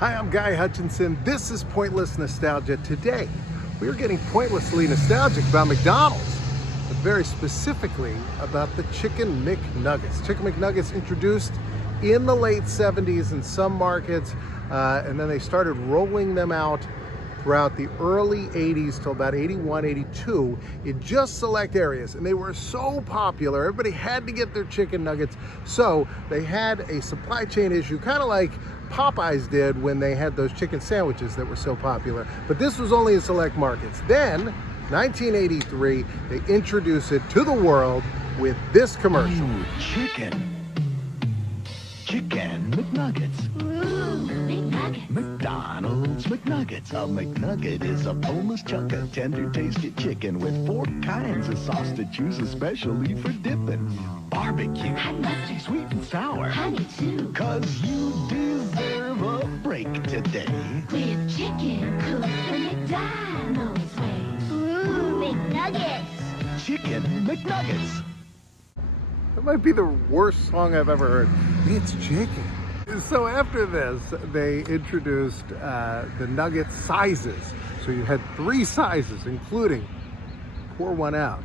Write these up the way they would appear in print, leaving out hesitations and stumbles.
Hi, I'm Hutchinson. This is Pointless Nostalgia. Today, we are getting pointlessly nostalgic about McDonald's, but very specifically about the Chicken McNuggets. Chicken McNuggets introduced in the late 70s in some markets, and then they started rolling them out throughout the early 80s till about 81, 82 in just select areas. And they were so popular, everybody had to get their chicken nuggets. So they had a supply chain issue, kind of like Popeyes did when they had those chicken sandwiches that were so popular. But this was only in select markets. Then, 1983, they introduced it to the world with this commercial. Ooh, Chicken McNuggets. Ooh, McNugget. McDonald's McNuggets. A McNugget is a boneless chunk of tender tasted chicken with 4 kinds of sauce to choose especially for dipping. Barbecue, Hot mustard, sweet and sour. honey too. 'Cause you deserve a break today. With chicken cooked the McDonald's way. Ooh, McNuggets. Chicken McNuggets. That might be the worst song I've ever heard. It's chicken. So after this, they introduced the nugget sizes. So you had 3 sizes, including, pour one out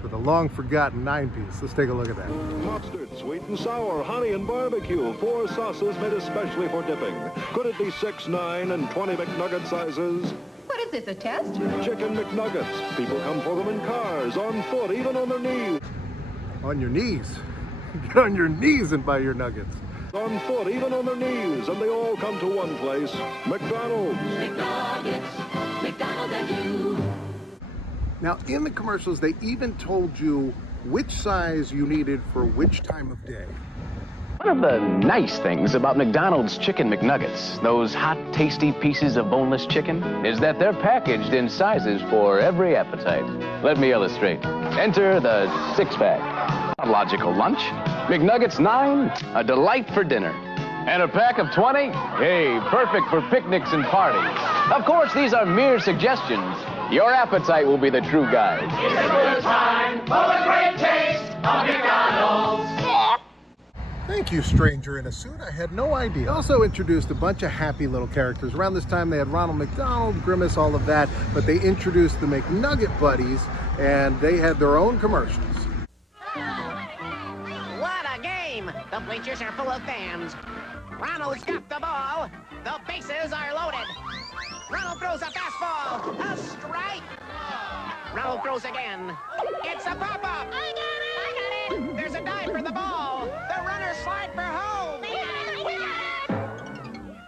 for the long forgotten 9-piece. Let's take a look at that. Mustard, sweet and sour, honey and barbecue. 4 sauces made especially for dipping. Could it be 6, 9, and 20 McNugget sizes? What is this, a test? Chicken McNuggets. People come for them in cars, on foot, even on their knees. On your knees. Get on your knees and buy your nuggets. On foot, even on their knees, and they all come to one place, McDonald's. McNuggets. McDonald's and you. Now, in the commercials, they even told you which size you needed for which time of day. One of the nice things about McDonald's Chicken McNuggets, those hot, tasty pieces of boneless chicken, is that they're packaged in sizes for every appetite. Let me illustrate. Enter the 6-pack. A logical lunch. McNuggets 9, a delight for dinner. And a pack of 20, hey, perfect for picnics and parties. Of course, these are mere suggestions. Your appetite will be the true guide. It's a good time for the great taste of McDonald's. Thank you, stranger in a suit. I had no idea. They also introduced a bunch of happy little characters. Around this time, they had Ronald McDonald, Grimace, all of that. But they introduced the McNugget Buddies, and they had their own commercials. What a game! The bleachers are full of fans. Ronald's got the ball. The bases are loaded. Ronald throws a fastball. A strike. Ronald throws again. It's a pop-up. I got it. There's a dive for the ball. The runners slide for home. We got it.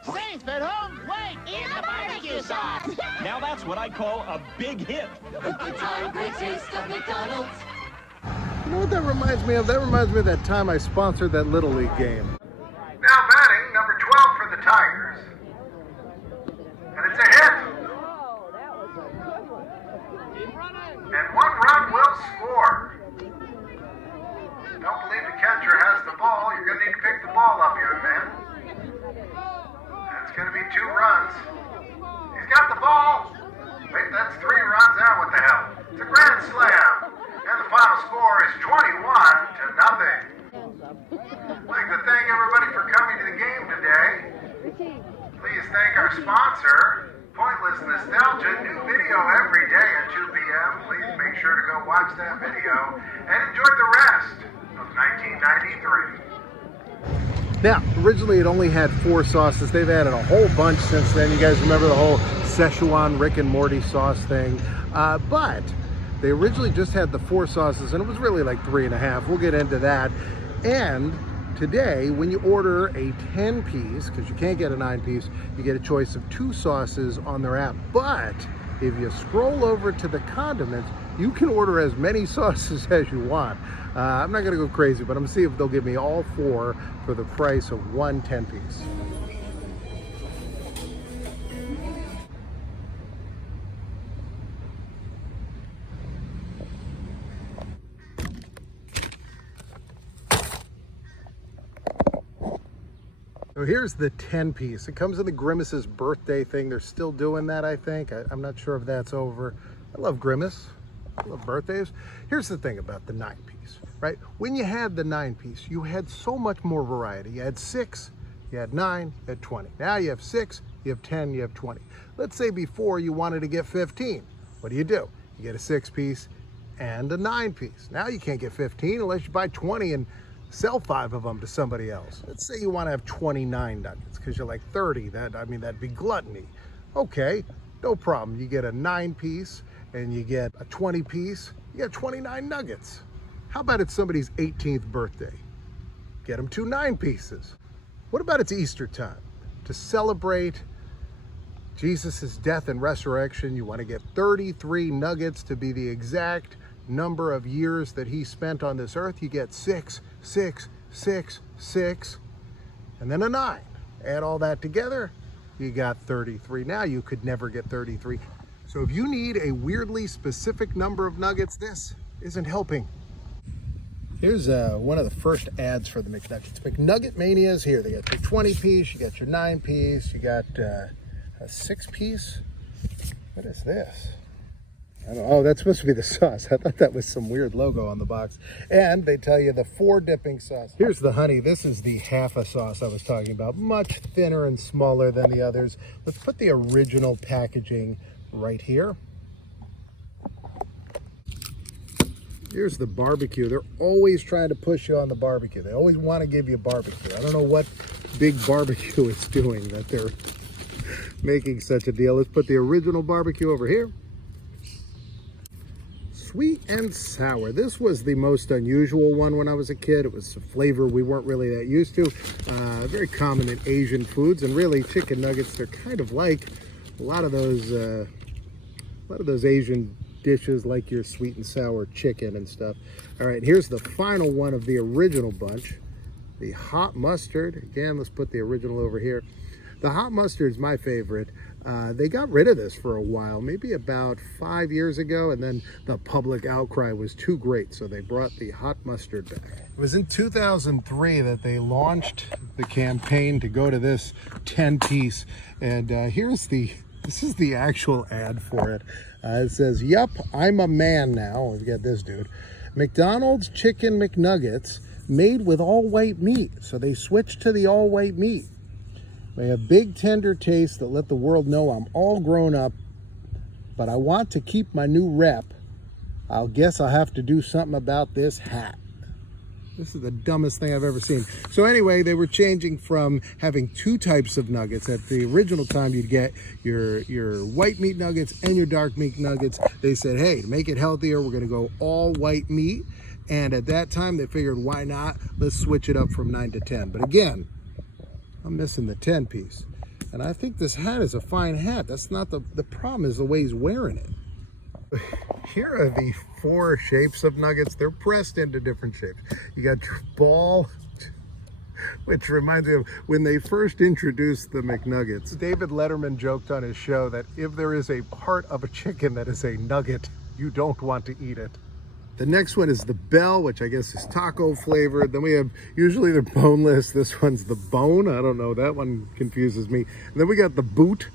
Safe at home. Wait, in the barbecue sauce. Now that's what I call a big hit. Good time, great taste of McDonald's. You know what that reminds me of? That reminds me of that time I sponsored that Little League game. Now batting, number 12 for the Tigers. And it's a hit. And 1 run will score. Don't believe the catcher has the ball. You're going to need to pick the ball up, young man. That's going to be 2 runs. He's got the ball. Wait, that's 3 runs out. What the hell? It's a grand slam. And the final score is 21-0. I'd like to thank everybody for coming to the game today. Please thank our sponsor, Pointless Nostalgia. New video every day at 2 p.m. Please make sure to go watch that video and enjoy the rest of 1993. Now, originally it only had 4 sauces. They've added a whole bunch since then. You guys remember the whole Szechuan Rick and Morty sauce thing. But they originally just had the 4 sauces, and it was really like 3.5. We'll get into that. And today, when you order a 10-piece, because you can't get a 9-piece, you get a choice of 2 sauces on their app. But if you scroll over to the condiments, you can order as many sauces as you want. I'm not going to go crazy, but I'm going to see if they'll give me all 4 for the price of one 10-piece. So here's the 10-piece. It comes in the Grimace's birthday thing. They're still doing that, I think. I'm not sure if that's over. I love Grimace. I love birthdays. Here's the thing about the 9-piece, right? When you had the 9-piece, you had so much more variety. You had 6, you had 9, you had 20. Now you have 6, you have 10, you have 20. Let's say before you wanted to get 15. What do? You get a 6-piece and a 9-piece. Now you can't get 15 unless you buy 20 and sell 5 of them to somebody else. Let's say you want to have 29 nuggets because you're like 30. That'd be gluttony. Okay, no problem. You get a 9-piece and you get a 20-piece. You get 29 nuggets. How about it's somebody's 18th birthday? Get them 2 9-pieces. What about it's Easter time? To celebrate Jesus' death and resurrection, you want to get 33 nuggets to be the exact number of years that he spent on this earth. You get 6, 6, 6, 6, and then a 9. Add all that together, you got 33. Now you could never get 33. So if you need a weirdly specific number of nuggets, this isn't helping. Here's one of the first ads for the McNuggets. McNugget Mania is here. They got your 20-piece, you got your 9-piece, you got a 6-piece. What is this? I don't know. Oh, that's supposed to be the sauce. I thought that was some weird logo on the box. And they tell you the 4 dipping sauce. Here's the honey. This is the half a sauce I was talking about. Much thinner and smaller than the others. Let's put the original packaging right here. Here's the barbecue. They're always trying to push you on the barbecue. They always want to give you barbecue. I don't know what big barbecue is doing that they're making such a deal. Let's put the original barbecue over here. Sweet and sour. This was the most unusual one when I was a kid. It was a flavor we weren't really that used to. Very common in Asian foods, and really chicken nuggets, they're kind of like a lot of those Asian dishes, like your sweet and sour chicken and stuff. All right, here's the final one of the original bunch, the hot mustard. Again, let's put the original over here. The hot mustard is my favorite. They got rid of this for a while, maybe about 5 years ago, and then the public outcry was too great, so they brought the hot mustard back. It was in 2003 that they launched the campaign to go to this 10-piece, and this is the actual ad for it. It says, "Yup, I'm a man now." We've got this dude. McDonald's Chicken McNuggets made with all-white meat, so they switched to the all-white meat. They have big tender taste that let the world know I'm all grown up, but I want to keep my new rep. I'll guess I'll have to do something about this hat. This is the dumbest thing I've ever seen. So anyway, they were changing from having 2 types of nuggets. At the original time, you'd get your white meat nuggets and your dark meat nuggets. They said, hey, to make it healthier, we're gonna go all white meat. And at that time, they figured, why not? Let's switch it up from 9 to 10. But again, I'm missing the 10-piece. And I think this hat is a fine hat. That's not the problem, is the way he's wearing it. Here are the 4 shapes of nuggets. They're pressed into different shapes. You got your ball, which reminds me of when they first introduced the McNuggets. David Letterman joked on his show that if there is a part of a chicken that is a nugget, you don't want to eat it. The next one is the bell, which I guess is taco flavored. Then we have, usually they're boneless. This one's the bone. I don't know, that one confuses me. And then we got the boot.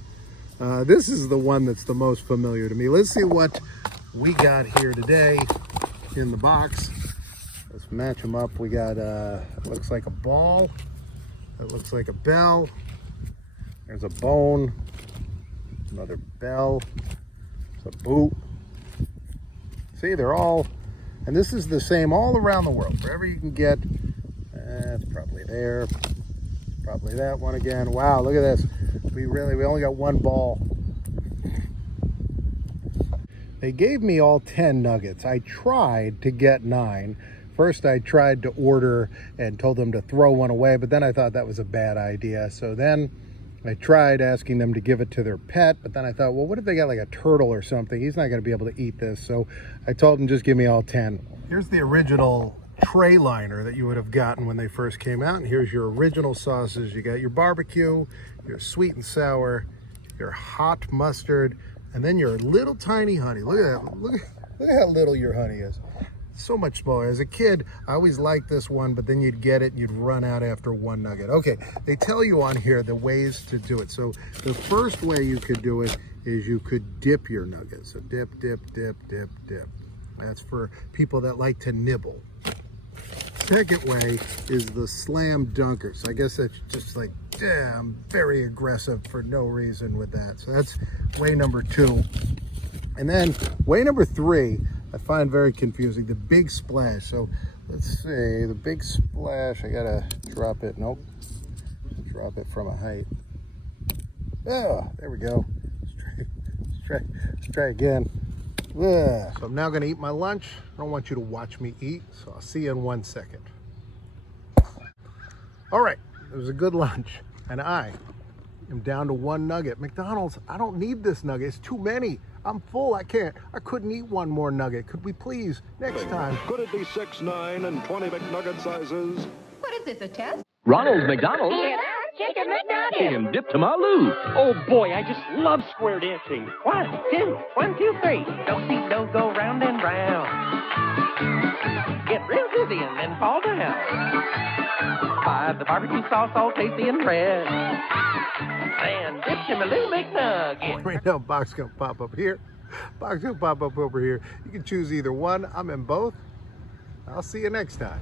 This is the one that's the most familiar to me. Let's see what we got here today in the box. Let's match them up. We got, looks like a ball. It looks like a bell. There's a bone. Another bell. It's a boot. See, they're all, and this is the same all around the world. Wherever you can get, it's probably there. Probably that one again. Wow, look at this. We only got 1 ball. They gave me all 10 nuggets. I tried to get 9. First, I tried to order and told them to throw one away, but then I thought that was a bad idea. So then I tried asking them to give it to their pet, but then I thought, well, what if they got like a turtle or something? He's not going to be able to eat this. So I told them, just give me all 10. Here's the original tray liner that you would have gotten when they first came out. And here's your original sauces. You got your barbecue, your sweet and sour, your hot mustard, and then your little tiny honey. Look at that. Look at how little your honey is. So much smaller. As a kid, I always liked this one, but then you'd get it, you'd run out after 1 nugget. Okay, they tell you on here the ways to do it. So the first way you could do it is you could dip your nuggets. So dip, dip, dip, dip, dip. That's for people that like to nibble. Second way is the slam dunker. So I guess that's just like Yeah, I'm very aggressive for no reason with that. So that's way number 2. And then way number 3, I find very confusing, the big splash. So let's see, the big splash, I gotta drop it. Nope, drop it from a height. Oh, there we go. Let's try again. Yeah. So I'm now gonna eat my lunch. I don't want you to watch me eat, so I'll see you in 1 second. All right, it was a good lunch, and I am down to 1 nugget. McDonald's, I don't need this nugget. It's too many. I'm full. I couldn't eat 1 more nugget. Could we please, next time? Could it be 6, 9, and 20 McNugget sizes? What is this, a test? Ronald's McDonald's. Chicken McNugget. Chicken dipped to my loo. Oh boy, I just love square dancing. 1, 2, 1, 2, 3. Do-si-do, go round and round. Get real dizzy and then fall down. 5, the barbecue sauce all tasty and fresh. And dip to my little McNugget. Right now, box gonna pop up here. Box gonna pop up over here. You can choose either one. I'm in both. I'll see you next time.